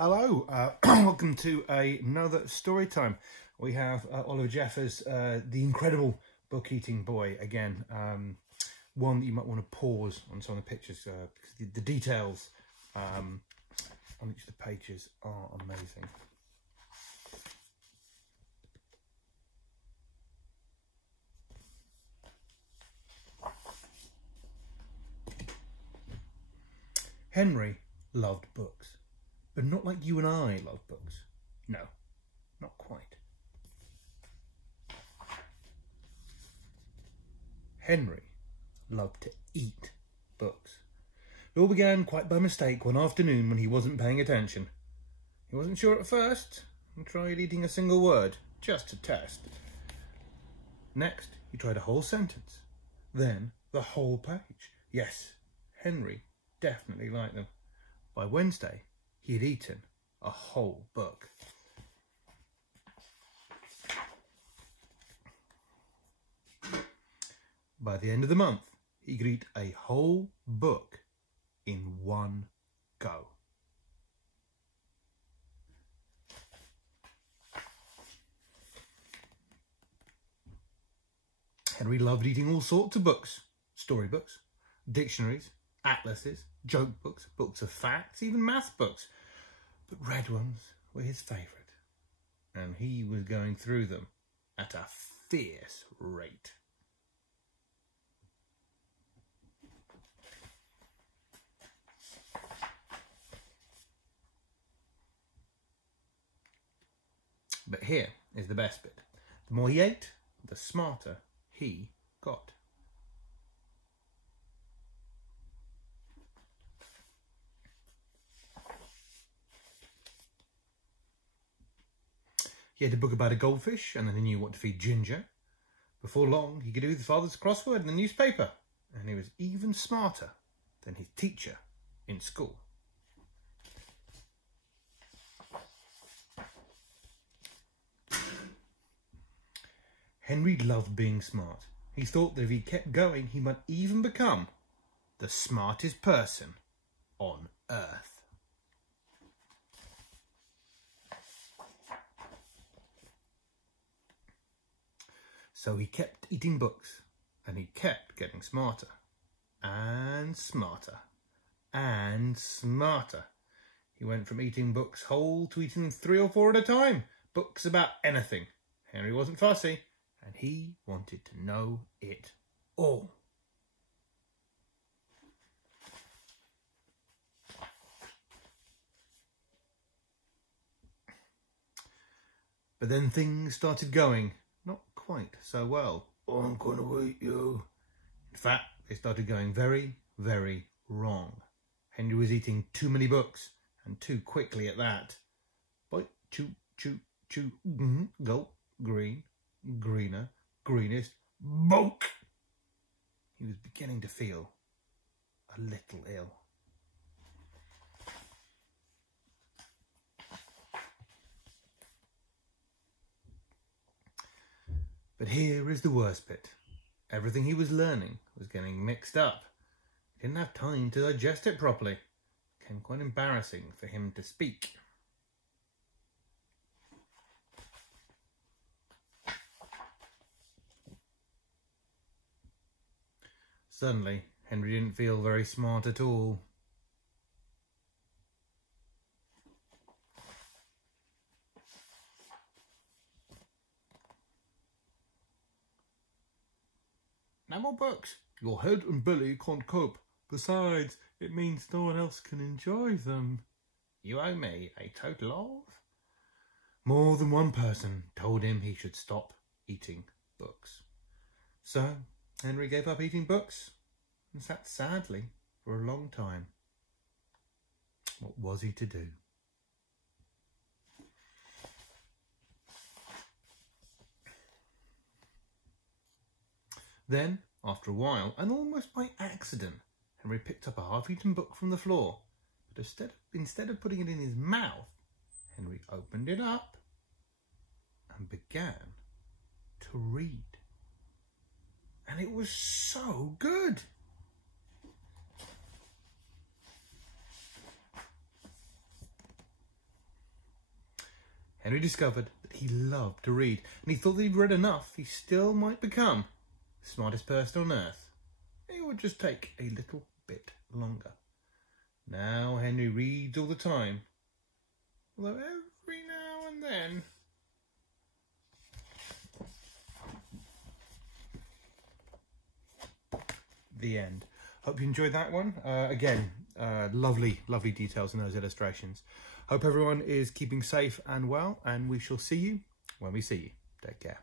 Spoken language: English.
Hello, welcome to another story time. We have Oliver Jeffers, The Incredible Book Eating Boy, again. One that you might want to pause on some of the pictures because the details on each of the pages are amazing. Henry loved books. But not like you and I love books. No, not quite. Henry loved to eat books. It all began quite by mistake one afternoon when he wasn't paying attention. He wasn't sure at first and tried eating a single word, just to test. Next, he tried a whole sentence. Then, the whole page. Yes, Henry definitely liked them. By Wednesday, he had eaten a whole book. By the end of the month, he could eat a whole book in one go. Henry loved eating all sorts of books, storybooks, dictionaries, atlases, joke books, books of facts, even math books. But red ones were his favourite, and he was going through them at a fierce rate. But here is the best bit. The more he ate, the smarter he got. He had a book about a goldfish, and then he knew what to feed Ginger. Before long, he could do his father's crossword in the newspaper, and he was even smarter than his teacher in school. Henry loved being smart. He thought that if he kept going, he might even become the smartest person on earth. So he kept eating books, and he kept getting smarter, and smarter, and smarter. He went from eating books whole to eating them 3 or 4 at a time. Books about anything. Henry wasn't fussy, and he wanted to know it all. But then things started going not quite so well. Oh, I'm going to eat you. In fact, they started going very, very wrong. Henry was eating too many books, and too quickly at that. Bite, chew, chew, chew, gulp, green, greener, greenest, bulk. He was beginning to feel a little ill. But here is the worst bit. Everything he was learning was getting mixed up. He didn't have time to digest it properly. It became quite embarrassing for him to speak. Suddenly, Henry didn't feel very smart at all. No more books. Your head and belly can't cope. Besides, it means no one else can enjoy them. You owe me a total of... More than one person told him he should stop eating books. So, Henry gave up eating books and sat sadly for a long time. What was he to do? Then, after a while, and almost by accident, Henry picked up a half-eaten book from the floor. But instead of putting it in his mouth, Henry opened it up and began to read. And it was so good. Henry discovered that he loved to read, and he thought that he'd read enough, he still might become the smartest person on earth. It would just take a little bit longer. Now Henry reads all the time, although every now and then the end. Hope you enjoyed that one. Again, lovely details in those illustrations. Hope everyone is keeping safe and well, and we shall see you when we see you. Take care.